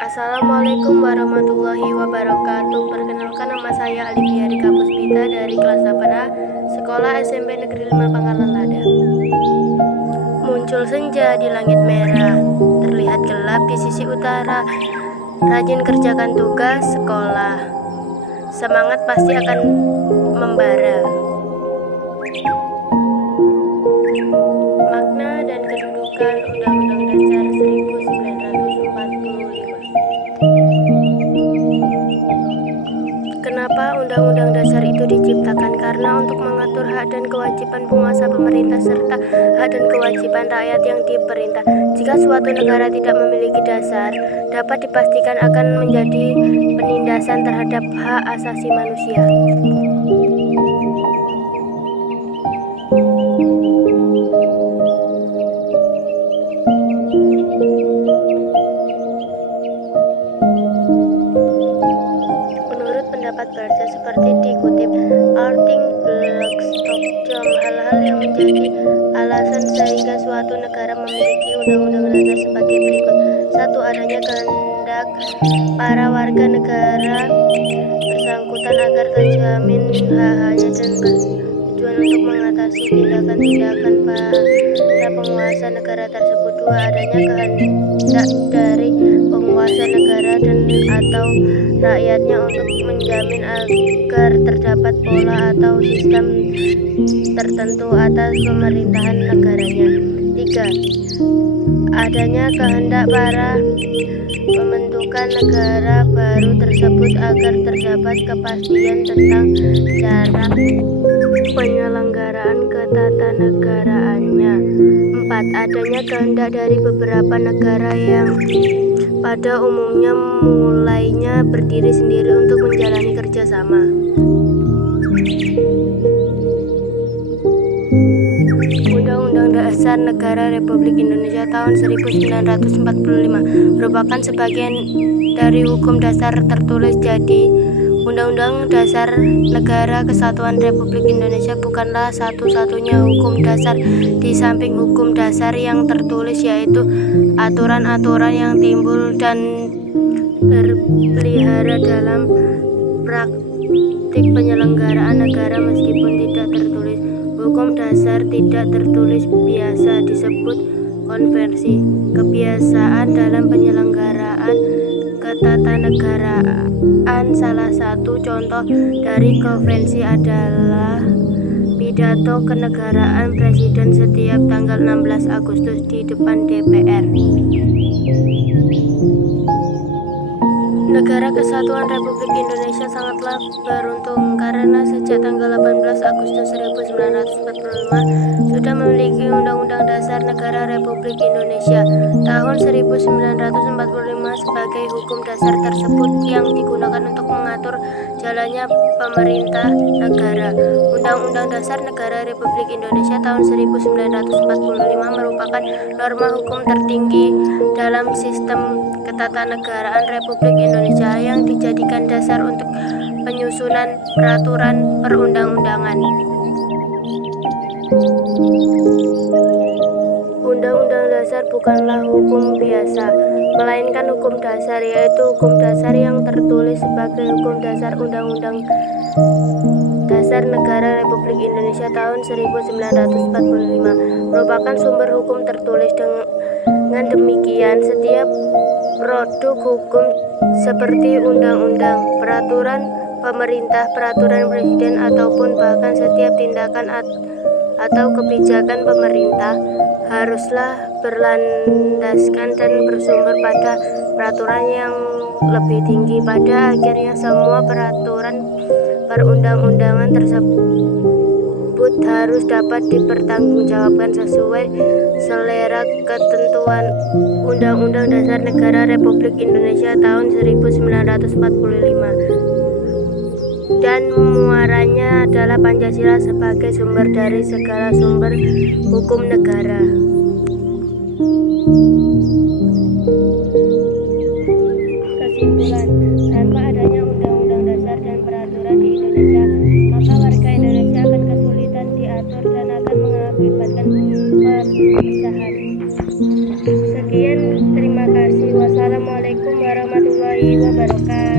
Assalamualaikum warahmatullahi wabarakatuh. Perkenalkan, nama saya Alivia Rika Puspita dari kelas 8A Sekolah SMP Negeri 5 Pangkalan Lada. Muncul senja di langit merah, terlihat gelap di sisi utara. Rajin kerjakan tugas sekolah, semangat pasti akan membara. Makna dan kedudukan Undang-Undang Dasar 1945. Kenapa Undang-Undang Dasar itu diciptakan? Karena untuk mengatur hak dan kewajiban penguasa pemerintah serta hak dan kewajiban rakyat yang diperintah. Jika suatu negara tidak memiliki dasar, dapat dipastikan akan menjadi penindasan terhadap hak asasi manusia. Menurut pendapat Barca, seperti dikutip Arting Blackstock, hal-hal yang menjadi alasan sehingga suatu negara memiliki undang-undang dasar sebagai berikut. 1. Adanya kehendak para warga negara bersangkutan agar terjamin hak-haknya dan bertujuan untuk mengatasi tindakan-tindakan para penguasa negara tersebut. 2. Adanya kehendak dari penguasa negara dan atau rakyatnya untuk menjamin agar terdapat pola atau sistem tertentu atas pemerintahan negaranya. 3. Adanya kehendak para pembentukan negara baru tersebut agar terdapat kepastian tentang cara penyelenggaraan ketatanegaraannya. 4. Adanya kehendak dari beberapa negara yang pada umumnya mulainya berdiri sendiri untuk menjalani kerjasama. Undang-Undang Dasar Negara Republik Indonesia tahun 1945 merupakan sebagian dari hukum dasar tertulis. Jadi, Undang-Undang Dasar Negara Kesatuan Republik Indonesia bukanlah satu-satunya hukum dasar. Di samping hukum dasar yang tertulis, yaitu aturan-aturan yang timbul dan terpelihara dalam praktik penyelenggaraan negara meskipun tidak tertulis. Hukum dasar tidak tertulis biasa disebut konvensi kebiasaan dalam penyelenggaraan ketatanegaraan. Salah satu contoh dari konvensi adalah pidato kenegaraan Presiden setiap tanggal 16 Agustus di depan DPR. Negara Kesatuan Republik Indonesia sangatlah beruntung karena sejak tanggal 18 Agustus 1945 sudah memiliki Undang-Undang Dasar Negara Republik Indonesia tahun 1945 sebagai hukum dasar tersebut yang digunakan untuk mengatur jalannya pemerintah negara. Undang-Undang Dasar Negara Republik Indonesia tahun 1945 merupakan norma hukum tertinggi dalam sistem ketatanegaraan Republik Indonesia yang dijadikan dasar untuk penyusunan peraturan perundang-undangan. Undang-Undang Dasar bukanlah hukum biasa, melainkan hukum dasar, yaitu hukum dasar yang tertulis sebagai hukum dasar. Undang-Undang Dasar Negara Republik Indonesia tahun 1945 merupakan sumber hukum tertulis. Dengan demikian, setiap produk hukum seperti undang-undang, peraturan pemerintah, peraturan presiden, ataupun bahkan setiap tindakan atau kebijakan pemerintah haruslah berlandaskan dan bersumber pada peraturan yang lebih tinggi. Pada akhirnya, semua peraturan perundang-undangan tersebut harus dapat dipertanggungjawabkan sesuai selera ketentuan Undang-Undang Dasar Negara Republik Indonesia tahun 1945 dan muaranya adalah Pancasila sebagai sumber dari segala sumber hukum negara. Kesimpulan, tanpa adanya Undang-Undang Dasar dan peraturan di Indonesia, maka warga Indonesia akan kesulitan diatur dan akan mengakibatkan perpecahan. Sekian, terima kasih. Wassalamualaikum warahmatullahi wabarakatuh. warahmatullahi wabarakatuh.